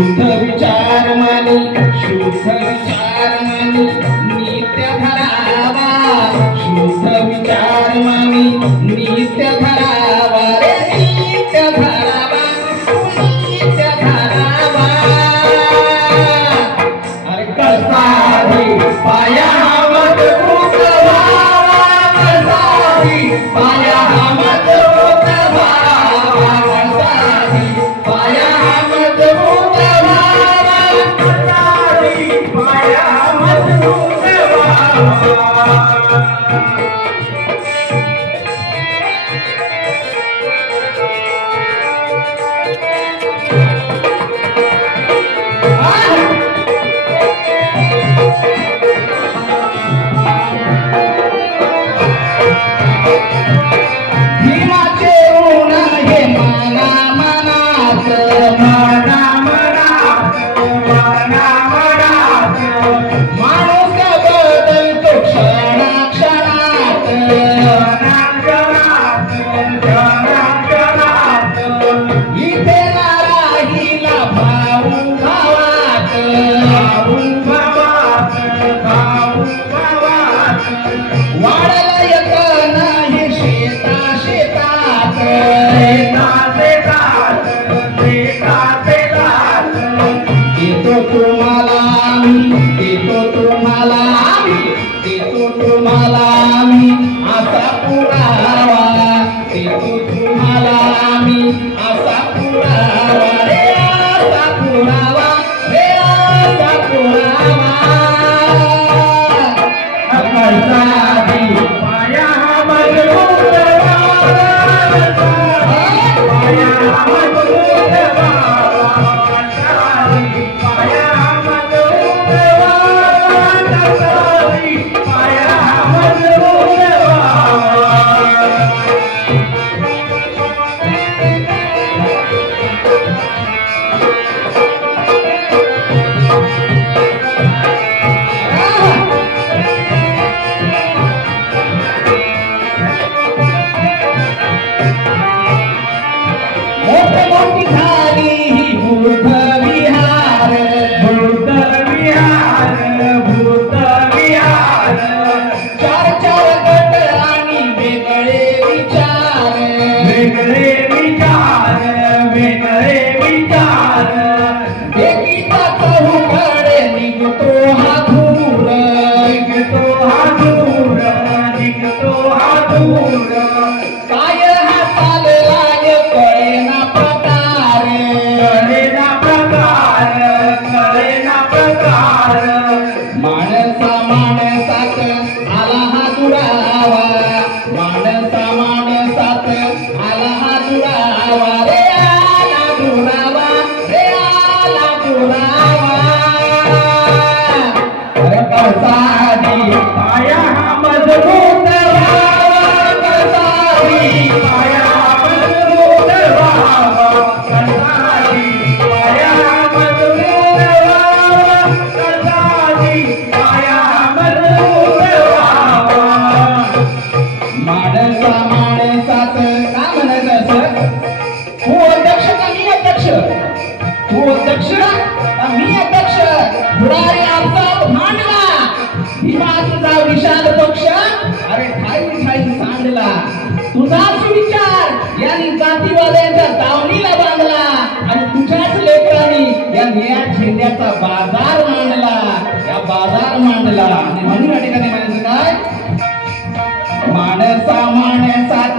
शुद्ध विचार मानी नित्य धरावा शुद्ध विचार मानी नित्य धरावा रे नित्य धरावा नित्य धरावा अरे कसाही पाया मजबूत व्हावा कसाही पाया मजबूत व्हावा कसाही पाया मजबूत व्हावा कसाही पाया मजबूत व्हावा भीमाचे ऋण हे मना मनात मना मनात मना मनात माणूस बदलतो क्षणा क्षणात इथे ना राहिला भाऊ भावात वाढला येत नाही शेता शेतात देतो तुम्हाला आम्ही देतो तुम्हाला आम्ही देतो तुम्हाला आम्ही असा पुरावा देतो तुम्हाला आम्ही असा पुरावा रे असा पुरावा रे असा पुरावा कसाही पाया मजबूत व्हावा पाया मजबूत व्हावा कसाही पाया मजबूत व्हावा कसाही पाया मजबूत व्हावा मोठी मोठी झाली ही बुद्ध विहार चार चार गट आणि वेगळे विचार एकीचा चहूकडे निघतो हा धूर काय हा चाललाय कळेना प्रकार माणसा माणसात आला हा दुरावा माणसा माणसात आला हा दुरावा रे आला दुरावा रे आला दुरावा अरे कसाही पाया मजबूत व्हावा कसाही पाया मजबूत व्हावा कसाही पाया मजबूत व्हावा कसाही पाया मजबूत व्हावा माणसा माणसात का म्हणत असं तू अध्यक्ष का मी अध्यक्ष तू अध्यक्ष का मी अध्यक्ष पुढारी आमचा मांडला भीमा तुझा विशाल पक्ष अरे ठाई ठाई सांडला तुझाच विचार यांनी जातीवाद्यांच्या दावणीला बांधला आणि तुझ्याच लेकरांनी या निळ्या झेंड्याचा बाजार मांडला या बाजार मांडला आणि म्हणून या ठिकाणी म्हणायचं काय माणसा माणसात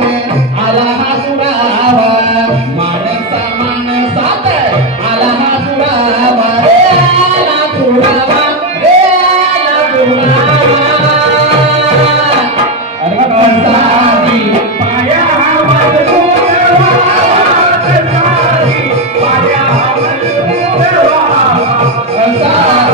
आला हा दुरावा माणसा माणसात आला हा दुरावा रे आला दुरावा रे आला दुरावा अरे कसाही पाया मजबूत व्हावा कसाही पाया मजबूत व्हावा कसाही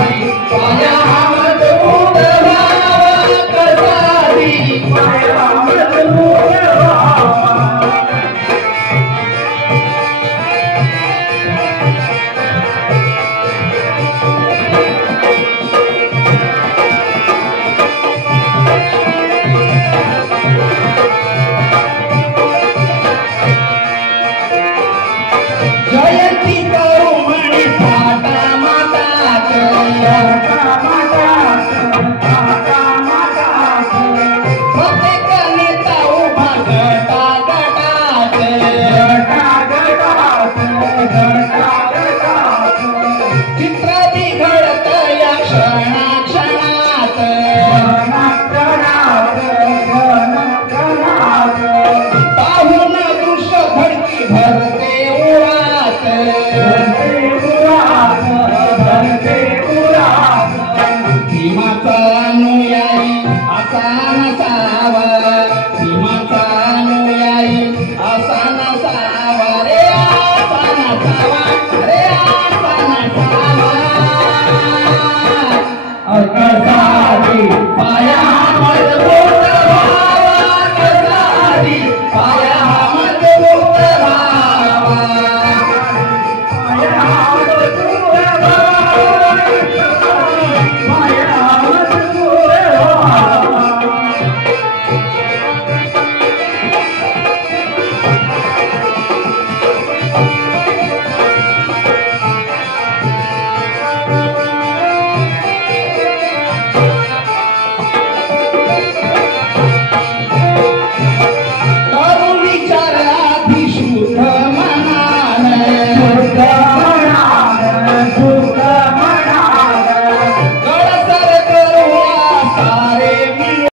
सकटा